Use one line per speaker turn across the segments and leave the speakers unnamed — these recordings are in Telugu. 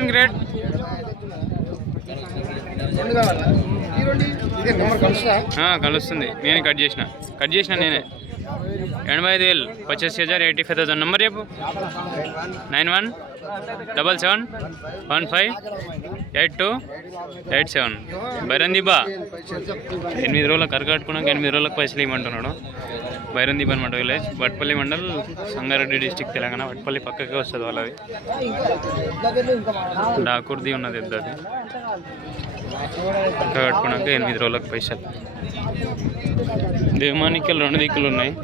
దానికి గ్రేడ్ కలుస్తుంది. నేనే కట్ చేసిన. కట్ చేసిన నేనే. ఎనభై ఐదు వేలు. పచ్చేసి హజార్ ఎయిటీ ఫైవ్ థౌసండ్ నెంబర్ చెప్పు. Nine one double seven one five eight two eight seven. బైరందీబా ఎనిమిది రోజులకు కరకట్టుకున్నాక ఎనిమిది రోజులకు పైసలు ఇవ్వమంటున్నాడు. బైరందీబ్ అనమాట విలేజ్ వట్పల్లి మండల్ సంగారెడ్డి డిస్టిక్ తెలంగాణ వట్పల్లి పక్కకే వస్తుంది వాళ్ళది. డాకూర్ది ఉన్నది ఇద్దది పక్క కట్టుకున్నాక ఎనిమిది రోజులకు పైసలు. దేమానికలు రెండు దిక్కులు ఉన్నాయి.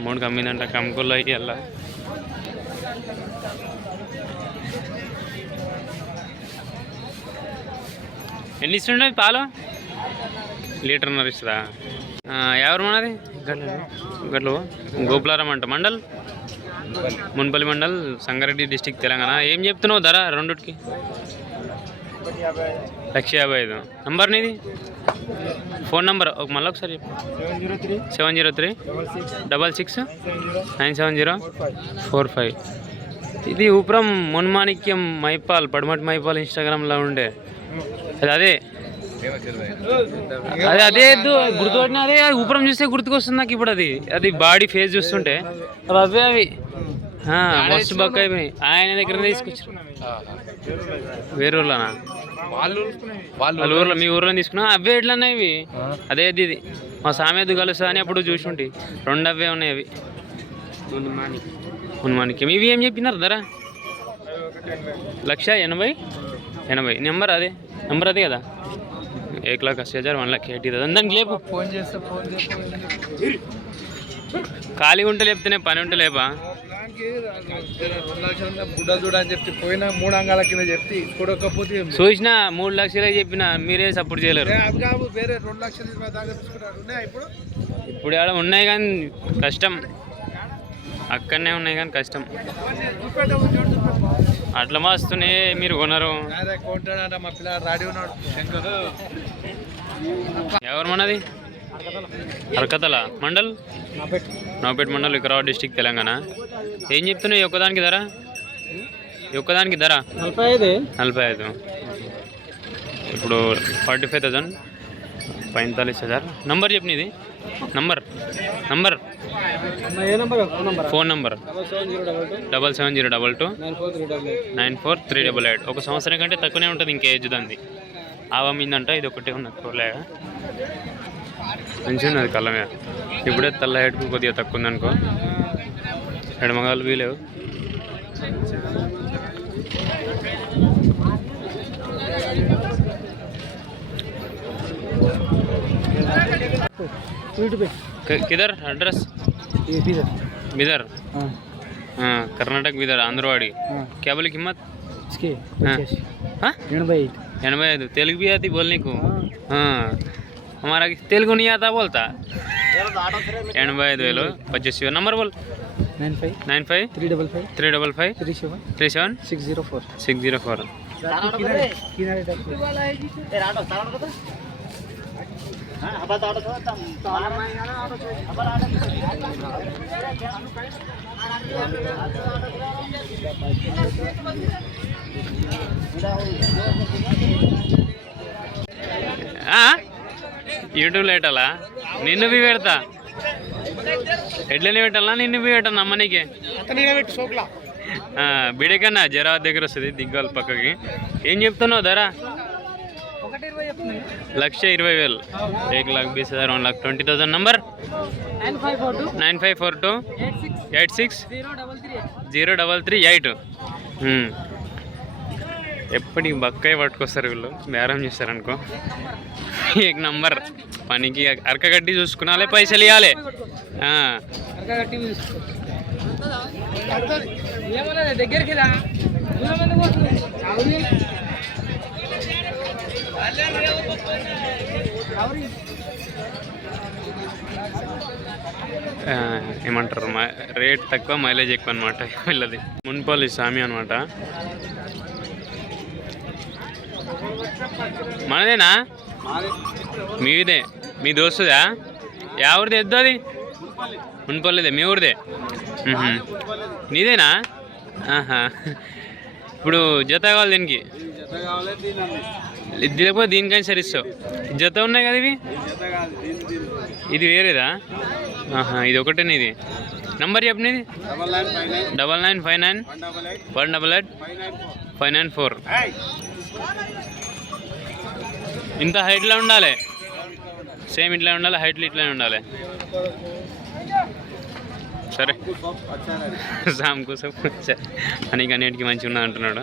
అమౌంట్ కమ్మిందంట కమ్ముకోళ్ళు అయ్యి ఎన్ని ఇస్తుండే పాలు? లీటర్న్నర ఇస్తుందా? ఎవరు మనది? గట్లు గోపులారం అంట మండల్? మున్పల్లి మండల్ సంగారెడ్డి డిస్టిక్ తెలంగాణ. ఏం చెప్తున్నావు ధర రెండుకి? లక్ష యాభై ఐదు. నంబర్ నీది? ఫోన్ నంబర్ ఒక మళ్ళీ ఒకసారి చెప్పు. Seven
zero three
double six nine
seven zero
four five. ఇది ఊపురం మున్మాణిక్యం మైపాల్ పడమటి మైపాల్ ఇన్స్టాగ్రామ్లో ఉండే. అది అదే. అదే గుర్తుపట్టిన అదే ఊపురం చూస్తే గుర్తుకొస్తుంది నాకు ఇప్పుడు అది. అది బాడీ ఫేస్ చూస్తుంటే. అవి. అవే మస్తు బక్క అయిపోయి ఆయన దగ్గర తీసుకొచ్చారు. వేరే ఊర్లోనా?
వాళ్ళు
ఊర్లో మీ ఊర్లో తీసుకున్నా అవే ఎట్లన్నా ఇవి? అదే ఇది మా సామెత కలుస్తా అని అప్పుడు చూసుంటి రెండు అవే ఉన్నాయి అవి. ఉన్మానికి ఇవి ఏం చెప్పినారు ధర? లక్ష ఎనభై? ఎనభై. నెంబర్ అదే? నెంబర్ అదే కదా? ఏక్ లాక్ అస్సీ హజార్ వన్ లాక్ ఎయిటీ థౌసండ్. దానికి లేపు.
ఫోన్ చేస్తా ఫోన్ ఖాళీ
ఖాళీగా ఉంటే లేపితేనే పని ఉంటే లేపా.
పోయిన మూడు చెప్తే
చూసిన మూడు లక్షలే చెప్పిన మీరే సపోర్ట్ చేయలేరు.
ఇప్పుడు
ఇప్పుడు ఆడ ఉన్నాయి కానీ కష్టం. అక్కడనే ఉన్నాయి కానీ కష్టం. అట్లా మాస్తూనే మీరు కొనరు. ఎవరు మనది హర్కతల మండల్? నవపేట మండల్ వికారాబాద్ డిస్టిక్ తెలంగాణ. ఏం చెప్తున్నావు ఈ ఒక్కదానికి ధర? ఒక్కదానికి ధర?
నలభై ఐదు.
నలభై ఐదు. ఇప్పుడు ఫార్టీ ఫైవ్ థౌజండ్ పైంతాలీస్ హజార్ నంబర్ చెప్పు నీది. Number. Number. Phone number?
Double seven zero double two.
Nine four three double eight. ఒక సంవత్సరం కంటే తక్కువనే ఉంటుంది ఇంకే ఏజ్ దాన్ని ఆవమిందంట ఇది ఒకటే ఉన్నది కోలే మంచిగా ఉన్నది కళ్ళ మీద. ఇప్పుడే తెల్ల హెడ్కు కొద్దిగా తక్కువ ఉందనుకో ఎడమగాలు వీలేవు. కి- కిదర్ అడ్రస్ బిదర్ हाँ, कर्नाटक बिदर आंध्रवाड़ी क्या बोली कीमत हाँ। हाँ?
ఎనభై ఐదు
एनबे तो तेलुगु भी आती बोलने को हाँ हमारा तेलुगु नहीं आता बोलता एनबे ఐదు వేలు పచ్చేసి వేలు నంబర్ బోల్
nine five
nine five
three double five
three double five
three seven
three seven
six zero four
six zero four యూట్యూబ్లో పెట్టాలా? నిన్ను బి పెడతా. ఎట్లనే పెట్టాలా? నిన్ను బి పెట్టాను అమ్మనీకి
పెట్టి సోక్లా
బిడకన్నా జరా దగ్గర వస్తుంది దిగ్గాల పక్కకి. ఏం చెప్తున్నావు ధర? లక్ష ఇరవై వేలు. ఏక్ లాక్ బీస్ హజార్
one lakh twenty thousand
number. Nine five four
two. Nine
five four
two eight six.
Zero double three eight. ఎప్పటికి బక్కాయి పట్టుకొస్తారు వీళ్ళు. బేరం చేస్తారనుకో ఏక్ నంబర్. పనికి అరకగడ్డి చూసుకున్నాలే పైసలు ఇవ్వాలి
దగ్గరికి
ఏమంటారు? రేట్ తక్కువ మైలేజ్ ఎక్కువ అనమాట వీళ్ళది. మున్పల్లి స్వామి అనమాట మనదేనా? మీదే. మీ దోస్తుదా? ఎవరిది ఎద్దు అది? మున్పల్లిదే మీ ఊరిదే? నీదేనా? ఆహా. ఇప్పుడు జత కావాలి దీనికి. ఇది లేకపోతే దీనికైనా సరే ఇస్తావు. జత ఉన్నాయి కదా ఇవి? ఇది వేరేదా? ఆహా ఇది ఒకటేనే ఇది? నంబర్ చెప్పండి నీది. Double nine
five nine double
nine five nine
one double eight
five nine four ఇంత హైట్లో ఉండాలి సేమ్ ఇట్లా ఉండాలి హైట్లు ఇట్లా ఉండాలి. సరే. సామ్ కోసం అని అన్నిటికీ మంచిగా ఉన్నా అంటున్నాడు.